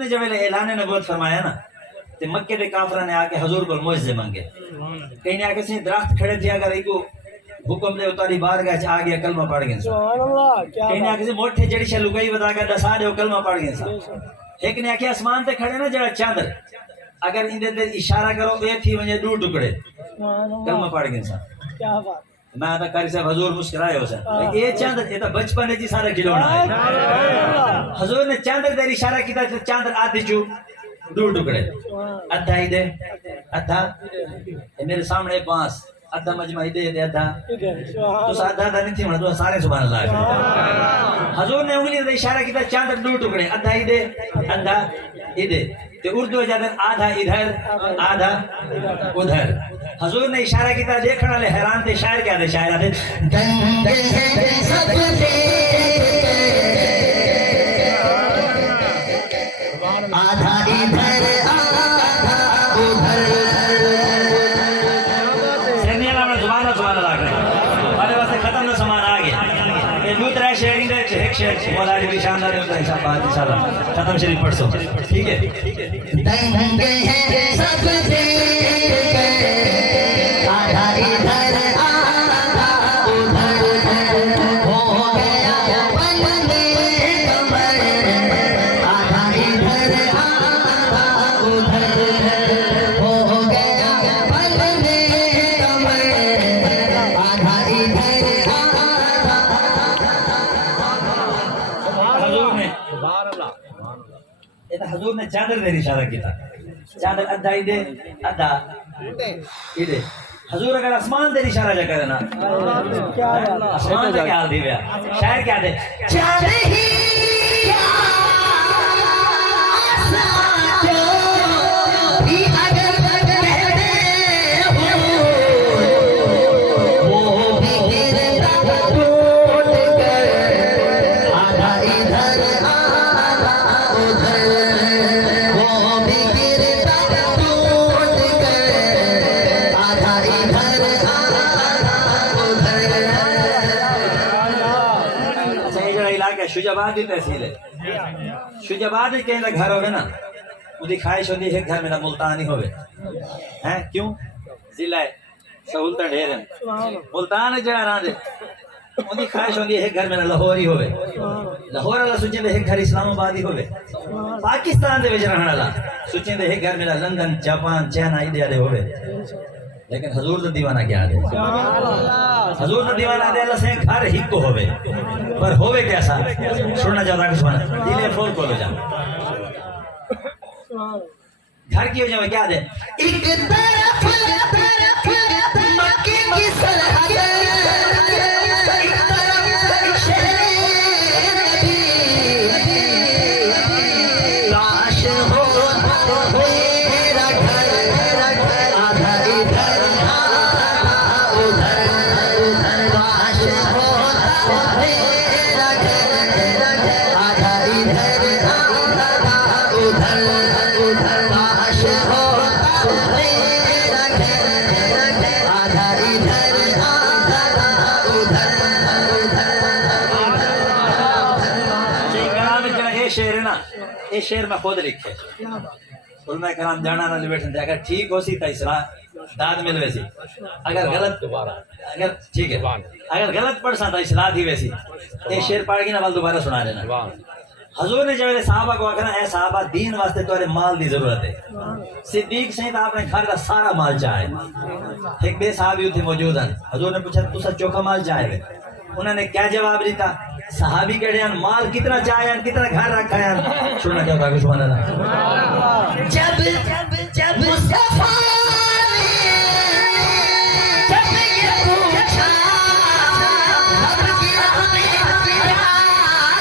ने जब ऐलान नबूवत फरमाया ना ते मक्के के काफरा ने आके हजूर को मुआवजे मांगे कहीं ने आके से दरख्त खड़े थे अगर इको हुक्म दे उतारी बारगाह च आ गया कलमा पढ़ गए सुभान अल्लाह क्या कहीं ने आके से मोटे जड़ी से लुगाई बता के दसा दे कलमा पढ़ गए एक ने आके आसमान ते खड़े ना जड़ा चादर अगर इंदे ते इशारा करो ये थी वने दो टुकड़े सुभान कलमा अल्लाह पढ़ गए क्या बात मैं आता कारी साहब हजूर मुस्कुराए हो सर ये चादर ये तो बचपन जी सारा खिलौना है हजूर ने चादर दे इशारा किया तो चादर आधी चू दो टुकड़े अद्धा ही दे अद्धा मेरे सामने पांच अद्धा मजमा ही दे अद्धा तो आधा आधा नहीं थी मैं तो सारे सुभान अल्लाह हजूर ने उंगली से इशारा किया चादर दो टुकड़े अद्धा ही दे अद्धा ही दे तो उर्दू जाते आधा इधर आधा उधर हजूर ने इशारा किया देखने वाले हैरान थे शायर क्या थे शायर आते आधा इधर आधा उधर सेनिया में जुबान लग रहे हमारे वास्ते खत्म ना सामान आ गया ये दूसरा शेर इंदे एक शेर मौलाना भी शानदार है इंशाल्लाह बात इंशाल्लाह खत्म शरीफ पढ़ सो ठीक है दंगे हैं सब दे आधा इधर आधा उधर हो गया बनने कमर आधा इधर आधा उधर हो गया बनने कमर आधा इधर आधा ये तो हजूर ने चादर दे इशारा किया चादर अद्धा ही दे अद्धा इधे हजूर अगर आसमान दे इशारा जा करे ना क्या बात आसमान का क्या हाल दी गया शायर क्या दे चादर ही आसमान जो भी अगर कहते हो वो भी गिरता टूट कर आधा इधर आधा उधर वो भी गिरता टूट कर आधा इधर आधा उधर अच्छा ये जरा इलाका शुजाबाद की तहसील है शुजाबाद के अंदर घर होवे ना उदी ख्वाहिश होती है घर मेरा मुल्तानी होवे हैं क्यों जिला है सहूलत ढेर है मुल्तान जड़ा रांदे उदी ख्वाहिश होती है घर मेरा लाहौरी होवे लाहौर वाला सोचेंदे है घर इस्लामाबादी होवे पाकिस्तान दे विच रहण वाला सोचेंदे है घर मेरा लंदन जापान चाइना इदे आदे होवे लेकिन हजूर दा दीवाना क्या दे हजूर दा दीवाना दे अल्लाह से घर ही को होवे पर होवे कैसा सुनना चाहता कुछ माना दिले फोन खोलो जा घर की हो जाए क्या दे एक तरफ मक्के की सरहद एक तरफ शहर नबी काश हो मेरा घर आधा इधर आधा उधर काश हो मेरा घर आधा इधर आधा उधर काश हो मेरा घर आधा इधर आधा उधर ये शेर है ना ये शेर मैं खुद लिखे उलमा कराम जाना ना बैठे अगर ठीक हो सी तो इसलाह दाद मिल वैसी अगर गलत दोबारा अगर ठीक है अगर गलत पढ़ सा तो इसलाह थी वैसी ये शेर पढ़ के ना वाल दोबारा सुना देना हजूर ने जब साहबा को आखना है साहबा दीन वास्ते तुम्हारे माल की जरूरत है सिद्दीक सहित आपने घर का सारा माल चाहे एक बे साहबी उथे मौजूद हैं हजूर ने पूछा तुसा चोखा माल चाहे उन्होंने क्या जवाब दिता सहाबी कहते हैं माल कितना चाहे कितना घर रखा है सुनना चाहता कुछ माना जब जब मुस्तफा ने जब ये पूछा रब की रहमत क्या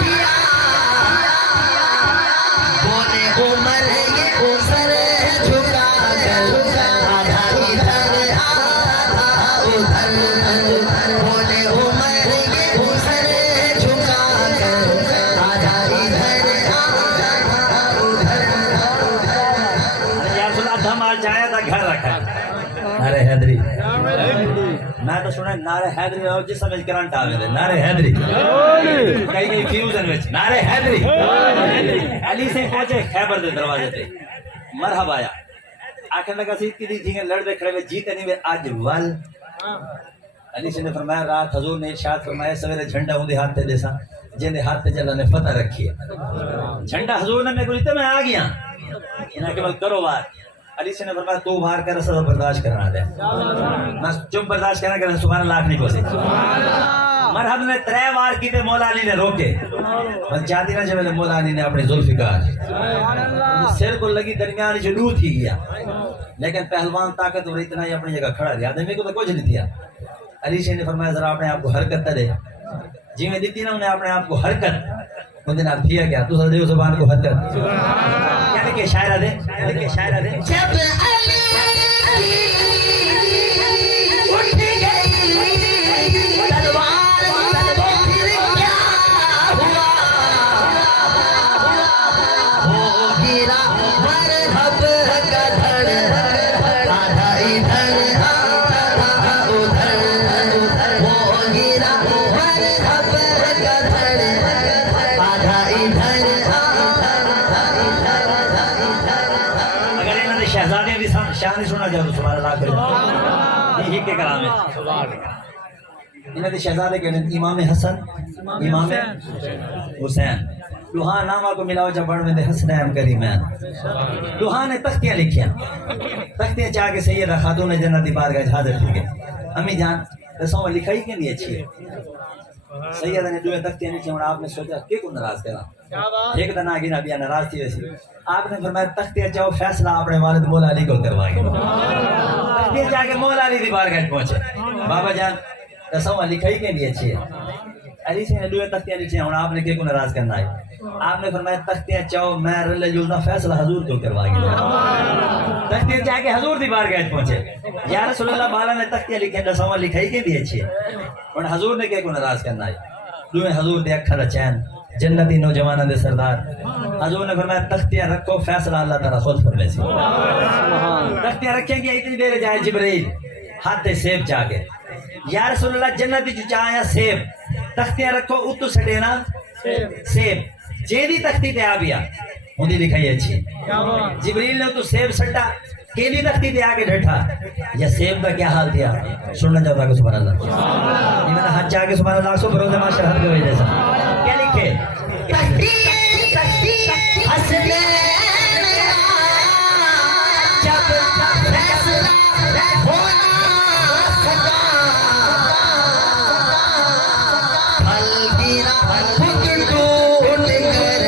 दिया बोले उमर ये उमर झुका कर आधा इधर आधा उधर बोले उमर ये उमर झुका कर आधा इधर आधा उधर यार सुना था माल चाहे था घर रखा अरे हैदरी मैं तो सुना नारे हैदरी और जिस समय करंट आवे थे नारे हैदरी कई कई फ्यूजन विच नारे हैदरी अली से पहुंचे खैबर दे दरवाजे ते मरहबा आया आखिर लगा सी कि जी लड़दे खड़े वे जीते नहीं वे आज वल अली से ने फरमाया रात हजूर ने इरशाद फरमाया सवेरे झंडा उनके हाथ ते देसा जिंदे हाथ ते जल्ला ने फतह रखी है झंडा हजूर ने मेरे को दिता मैं आ गया इन्हें केवल करो बात अली से ने फरमाया तू वार कर सब बर्दाश्त करना दे मैं चुप बर्दाश्त करना कर सुभान अल्लाह नहीं कोसे मरहब ने 3 वार की ते मौला अली ने रोके मैं चाहती ना जब मौला अली ने अपने जुल्फिकार सिर को लगी दरमियान जो लू थी गया लेकिन पहलवान ताकतवर इतना ही अपनी जगह खड़ा रहा आदमी को तो कुछ नहीं दिया अली से ने फरमाया जरा अपने आप को हरकत दे जिम्मे दी ना उन्हें अपने आप को हरकत उनके नाम दिया गया तू सदी जुबान को हरकत क्या लिखे शायरा दे जब उठ गई तलवार फिर क्या हुआ वो गिरा मरहब का धड़ आधा इधर आधा उधर वो गिरा मरहब का धड़ आधा इधर अगर इन्होंने शहजादियों की शान सुना जाओ तो सुभान अल्लाह करो यही के कलाम है इन्होंने शहजादे के इमाम हसन इमाम हुसैन लुहा नामा को मिलाओ जब बढ़ में हसनैन करीमैन लुहा ने तख्तियां लिखियां तख्तियां चाह के सैयद खातून जन्नत की बारगाह हाजिर थी गए अम्मी जान रसों में लिखाई के लिए अच्छी है सैयद ने दुए तख्तियां लिखी और आपने सोचा के को नाराज करा एक दिन आगे नबी नाराज थी वैसी आपने फरमाया तख्तियां जाओ फैसला अपने वालिद मौला अली को करवाएंगे तख्तियां जाके मौला अली की बारगाह पहुंचे बाबा जान रसों में लिखाई के लिए अच्छी है अली से ने दुए तख्तियां लिखी और आपने के को नाराज करना है आपने फरमाया तख्तियां चाहो मैं रले जुलना फैसला हजूर को करवाएंगे तख्तियां जाके हजूर दी बारगाह पहुंचे या रसूलुल्लाह बाला ने तख्तियां लिखे रसों में लिखाई के लिए अच्छी है और हजूर ने के को नाराज करना है दुए हजूर दे अखा दा चैन जन्नती नौजवानों दे सरदार हजूर ने फरमाया तख्तियां रखो फैसला अल्लाह ताला खुद फरमाए तख्तियां रखेंगे इतनी देर जाए जिब्रील हाथ से सेब जाके या रसूलुल्लाह जन्नती जो चाया सेब तख्तियां रखो उतु सडेना सेब जेदी तख्ती ते आ गया उन्हें लिखाई अच्छी जिब्रील ने तो सेब सट्टा केली तख्ती ते आके बैठा या सेब का क्या हाल दिया सुनना चाहता है सुभान अल्लाह इन्होंने हाथ जाके सुभान अल्लाह सो बरोज़ माशा हाथ के वजह से क्या लिखे तख्ती हसने जब फैसला होना सका फल गिरा फुट टूट कर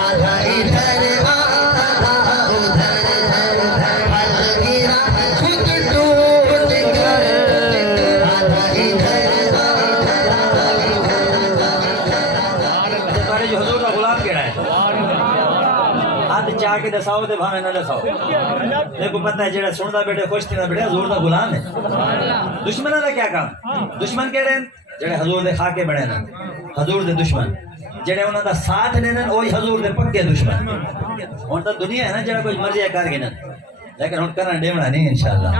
आधा इधर आधा उधर फल गिरा फुट टूट कर आधा इधर तुम्हारे जो हुजूर का गुलाम केड़ा है हाथ चाह के दसाओ ते भावे न दसाओ देखो पता है जेड़ा सुनदा बैठे खुश थी ना बैठे हुजूर का गुलाम है दुश्मन का क्या काम दुश्मन केड़े जेड़े हजूर दे खाके बने न हजूर दे दुश्मन जेड़े उन्हां दा साथ लेने ओही हजूर दे पक्के दुश्मन हुन तो दुनिया है ना जेड़ा कुछ मर्जी कर गिन लेकिन हुन करन देवना नहीं इंशाअल्लाह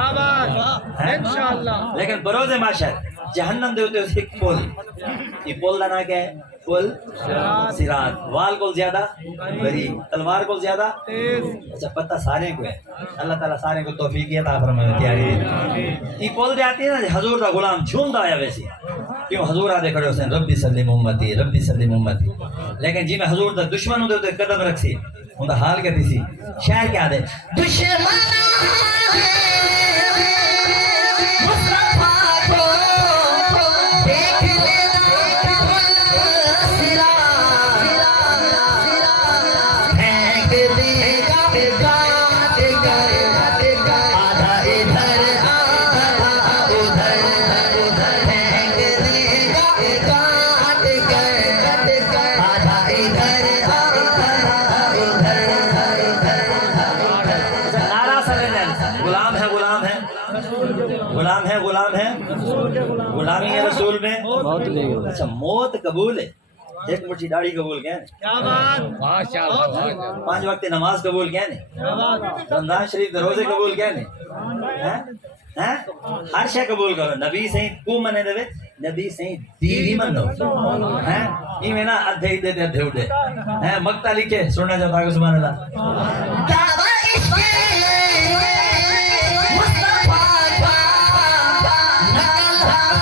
इंशाअल्लाह लेकिन बरोज़े माशर जहन्नम दे उते एक पुल ये पुल दा ना क्या है पुल सिरात वाल को ज्यादा बरी तलवार को ज्यादा अच्छा पता सारे को है अल्लाह ताला सारे को तौफीक अता फरमाए तैयारी ये पुल दे आती है ना हजूर दा गुलाम झूमदा आया वैसे क्यों हजूर आदे खड़े हुसैन रब्बी सल्लिम उम्मती लेकिन जी में हजूर दा दुश्मन दे उते कदम रखसी उनका हाल क्या थी शायर क्या दे दुश्मन गुलाम है गुलामी है रसूल में अच्छा मौत कबूल है एक मुट्ठी दाढ़ी कबूल क्या है 5 वक्त नमाज कबूल क्या है रमजान शरीफ रोजे कबूल क्या है हैं हर शे कबूल करो नबी से को मने देवे नबी से दीवी मनो हैं ई में ना अधे दे अधे उठे हैं मक्ता लिखे सुनना चाहता है सुभान अल्लाह दावा इश्क़ मुस्तफा का नकल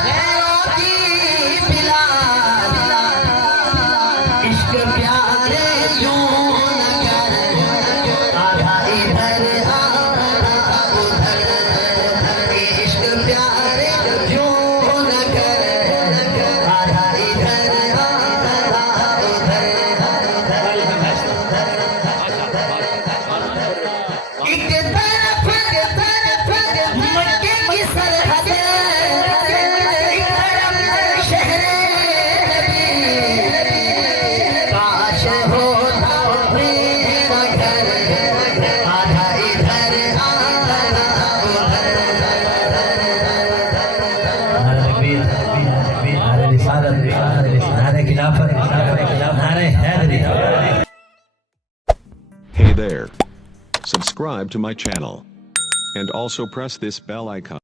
गैरों की बिला इश्क़ प्यारे यूं न कर आधा इधर आधा उधर इश्क़ प्यारे यूं न कर आधा इधर आधा उधर एक तरफ मक्के की सरहद एक तरफ शहर नबी काश होता मेरा घर आधा इधर आधा उधर नारे रिसालत नारे खिलाफत नारे Hydari Hey there. Subscribe to my channel. And also press this bell icon.